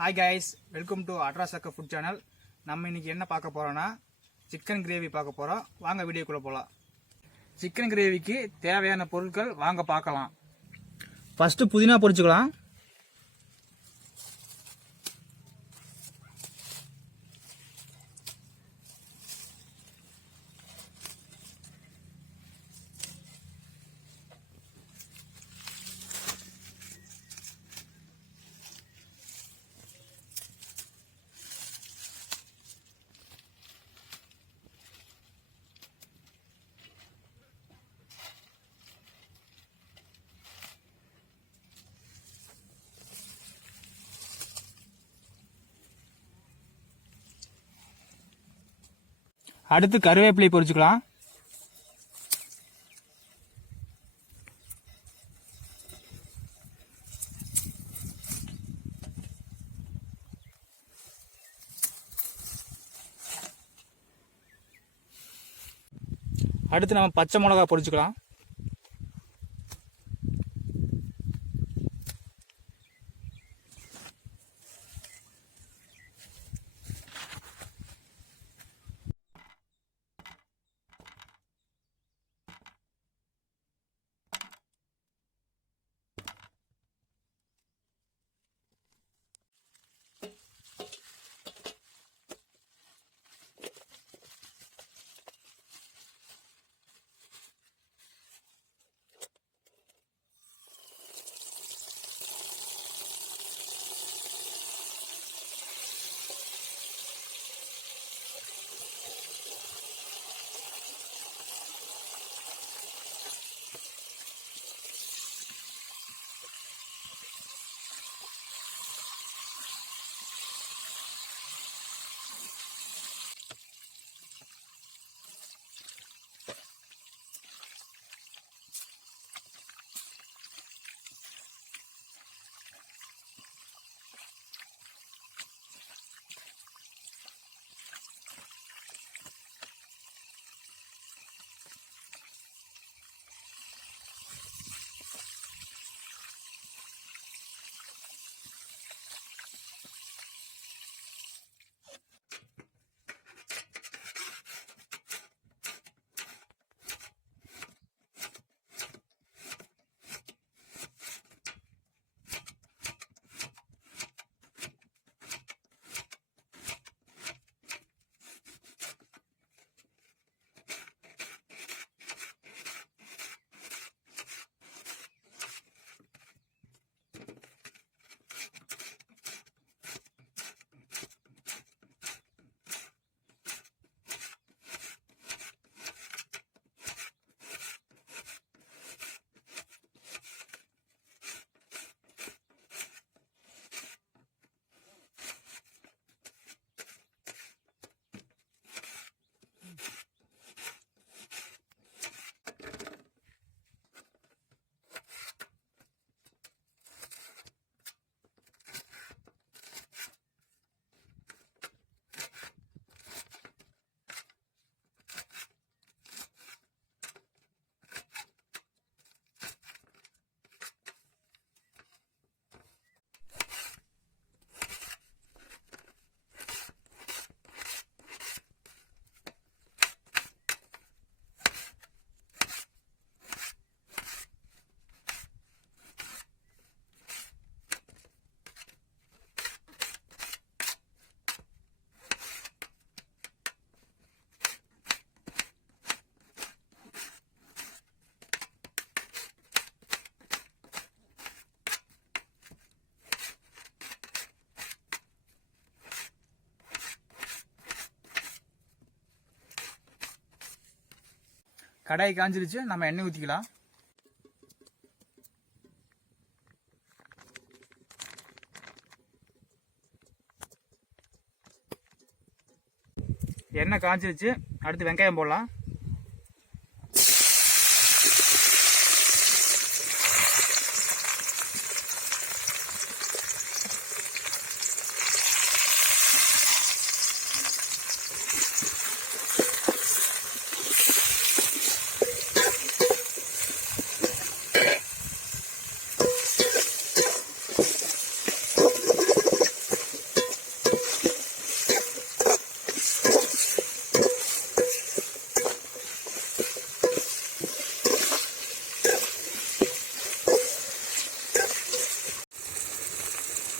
Hi guys, welcome to Atrasakka food channel. நம்ம இன்னைக்கு என்ன பார்க்க போறோம்னா சிக்கன் கிரேவி பார்க்க போறோம். வாங்க வீடியோக்குள்ள போகலாம். சிக்கன் கிரேவிக்கு தேவையான பொருட்கள் வாங்க பார்க்கலாம். ஃபர்ஸ்ட் புதினா பொரிச்சுக்கலாம். அடுத்து கருவேப்பிலை பொரிச்சுக்கலாம். அடுத்து நம்ம பச்சை மிளகா பொரிச்சுக்கலாம். கடாய் காஞ்சிருச்சு, நம்ம எண்ணெய் ஊற்றிக்கலாம். எண்ணெய் காஞ்சிருச்சு, அடுத்து வெங்காயம் போடலாம்.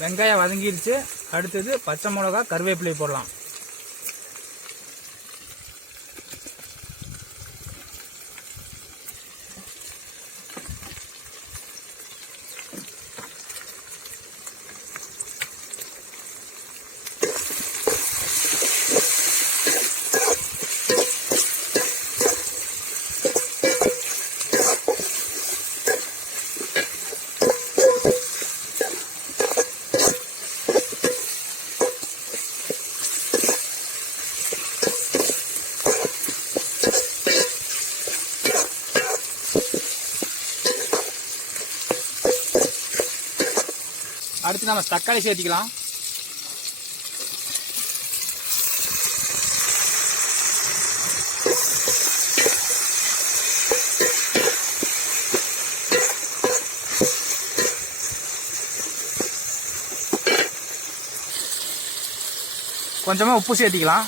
வெங்காயம் வதங்கிருச்சு. அடுத்தது பச்சை மிளகா, கருவேப்பிலை போடலாம். அடுத்து நம்ம தக்காளி சேர்த்திக்கலாம். கொஞ்சமா உப்பு சேர்த்திக்கலாம்.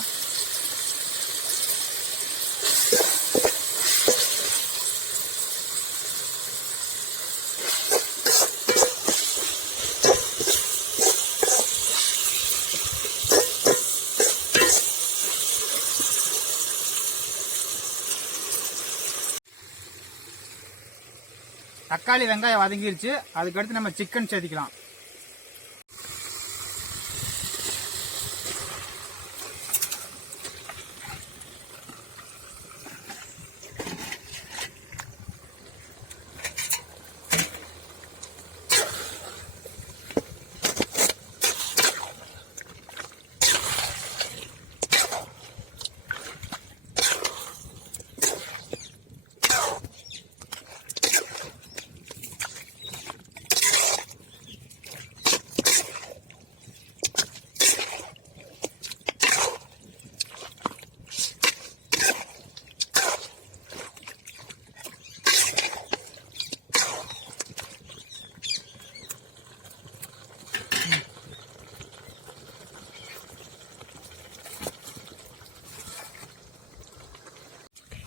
தக்காளி வெங்காயம் வதங்கிருச்சு. அதுக்கடுத்து நம்ம சிக்கன் சேர்த்திக்கலாம்.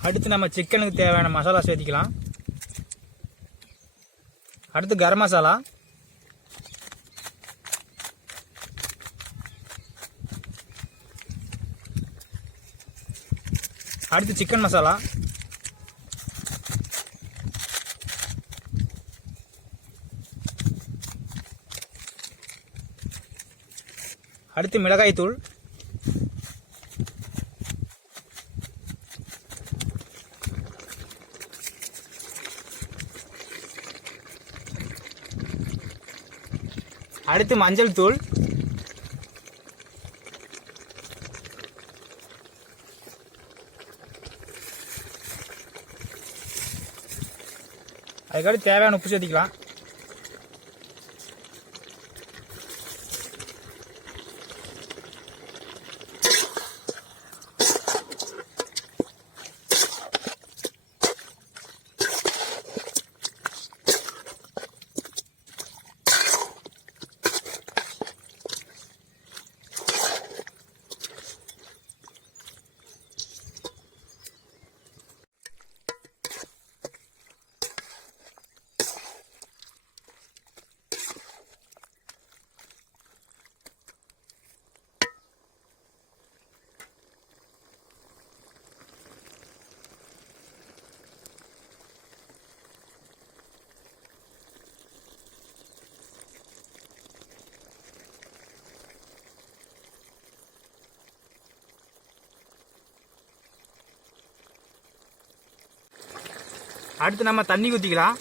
அடுத்து நம்ம சிக்கனுக்கு தேவையான மசாலா சேர்த்திக்கலாம். அடுத்து கரம் மசாலா, அடுத்து சிக்கன் மசாலா, அடுத்து மிளகாய் தூள், அடுத்து மஞ்சள் தூள், அதுக்கடுத்து தேவையான உப்பு சேர்த்திக்கலாம். அடுத்து நம்ம தண்ணி ஊற்றிக்கலாம்.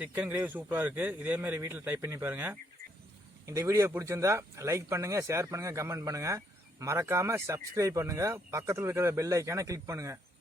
சிக்கன் கிரேவி சூப்பராக இருக்குது. இதேமாரி வீட்டில் ட்ரை பண்ணி பாருங்கள். இந்த வீடியோ பிடிச்சிருந்தா லைக் பண்ணுங்கள், ஷேர் பண்ணுங்கள், கமெண்ட் பண்ணுங்கள். மறக்காமல் சப்ஸ்கிரைப் பண்ணுங்கள். பக்கத்தில் இருக்கிற பெல் ஐக்கானை கிளிக் பண்ணுங்கள்.